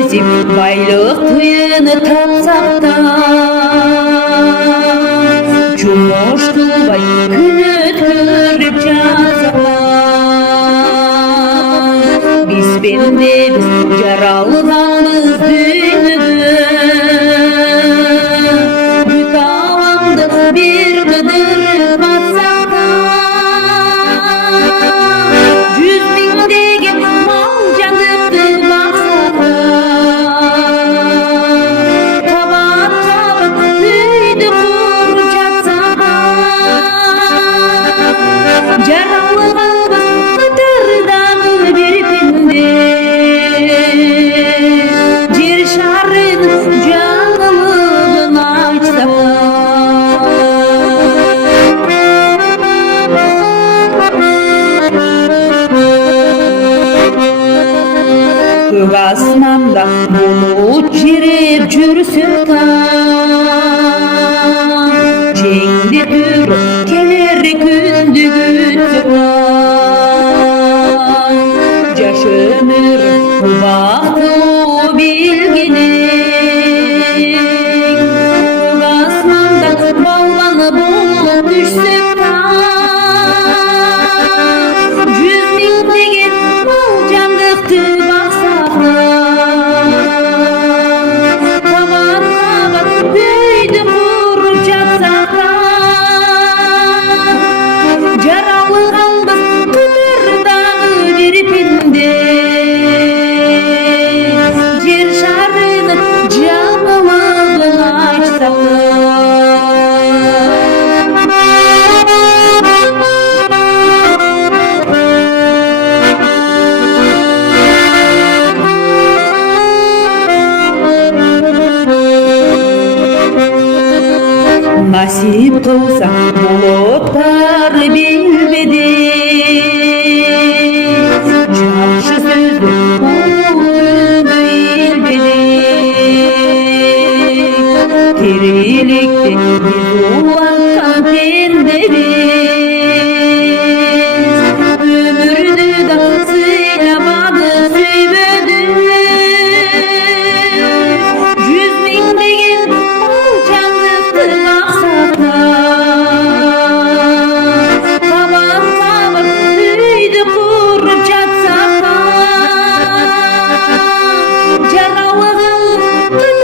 ezip baylık tüyünü tapsak da Cumuş kılbay günü törüp жазалар Biz bendemiz jaralganız dünyada Büt alamdı bir kıdırıp batsak da 100 bindegi mal janıptı baksak da Tabat tabat üydü kurup жатsak da Jaralganız kıtırdağı bir pende Jer şarının canlılığın açsak Көк асманда бұлт жеріп жүрсін таң Жеңді түріп келер күнді күтіп Жаш өмір бақыты білгенің Көк асманда балбаны болып düşсін таң 100 миңдеген мол жандықты бақсақ Табат табат үйді құрып жатсақ Жаралы қалбыз қыдырдағы бір пенде Жер шарының жаңалығын айтсақ Nasip kılsa bulutlar bilmedi Çarşı sözlü umurunda ilmedi Dirilikte biz ulankan penderiz Ömürünü da sıylabadı süybödü 100 mingdegen mal canlıktı baksak da Tabat tabat üydü kurup жатsak da Jaralığın